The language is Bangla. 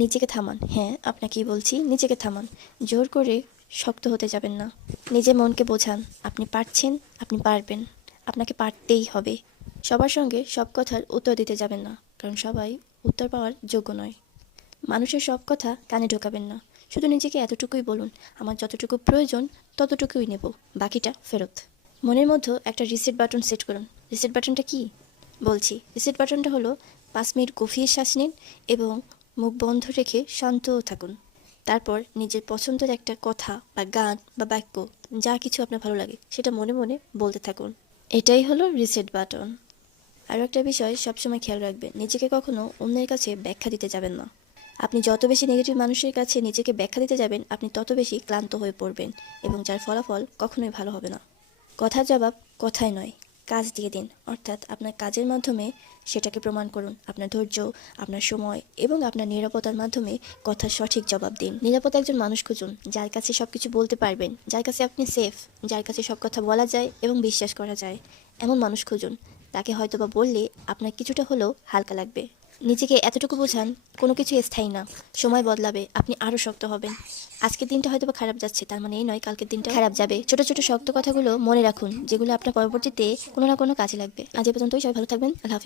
নিজেকে থামান। হ্যাঁ, আপনাকেই বলছি, নিজেকে থামান। জোর করে শক্ত হতে যাবেন না। নিজের মনকে বোঝান, আপনি পারছেন, আপনি পারবেন, আপনাকে পারতেই হবে। সবার সঙ্গে সব কথার উত্তর দিতে যাবেন না, কারণ সবাই উত্তর পাওয়ার যোগ্য নয়। মানুষের সব কথা কানে ঢোকাবেন না। শুধু নিজেকে এতটুকুই বলুন, আমার যতটুকু প্রয়োজন ততটুকুই নেব, বাকিটা ফেরত। মনের মধ্যে একটা রিসেট বাটন সেট করুন। রিসেট বাটনটা কি? বলছি, রিসেট বাটনটা হলো 5 মিনিট গভীর শ্বাস নিন এবং মুখ বন্ধ রেখে শান্ত থাকুন। তারপর নিজের পছন্দের একটা কথা বা গান বা বাক্য, যা কিছু আপনার ভালো লাগে সেটা মনে মনে বলতে থাকুন। এটাই হলো রিসেট বাটন। আরও একটা বিষয় সবসময় খেয়াল রাখবেন, নিজেকে কখনো অন্যের কাছে ব্যাখ্যা দিতে যাবেন না। আপনি যত বেশি নেগেটিভ মানুষের কাছে নিজেকে ব্যাখ্যা দিতে যাবেন, আপনি তত বেশি ক্লান্ত হয়ে পড়বেন এবং যার ফলাফল কখনোই ভালো হবে না। কথার জবাব কথায় নয়, কাজ দিয়ে দিন। অর্থাৎ আপনার কাজের মাধ্যমে সেটাকে প্রমাণ করুন। আপনার ধৈর্য, আপনার সময় এবং আপনার নিরাপত্তার মাধ্যমে কথার সঠিক জবাব দিন। নিরাপদ একজন মানুষ খুঁজুন, যার কাছে সব কিছু বলতে পারবেন, যার কাছে আপনি সেফ, যার কাছে সব কথা বলা যায় এবং বিশ্বাস করা যায়। এমন মানুষ খুঁজুন, তাকে হয়তোবা বললে আপনার কিছুটা হলেও হালকা লাগবে। নিজেকে এতটুকু বোঝান, কোনো কিছু স্থায়ী না, সময় বদলাবে, আপনি আরও শক্ত হবেন। আজকের দিনটা হয়তো বা খারাপ যাচ্ছে, তার মানে এই নয় কালকের দিনটা খারাপ যাবে। ছোট ছোট শক্ত কথাগুলো মনে রাখুন, যেগুলো আপনার পরবর্তীতে কোনো না কোনো কাজে লাগবে। আজ এ পর্যন্তই, সবাই ভালো থাকবেন। আল্লাহ হাফিজ।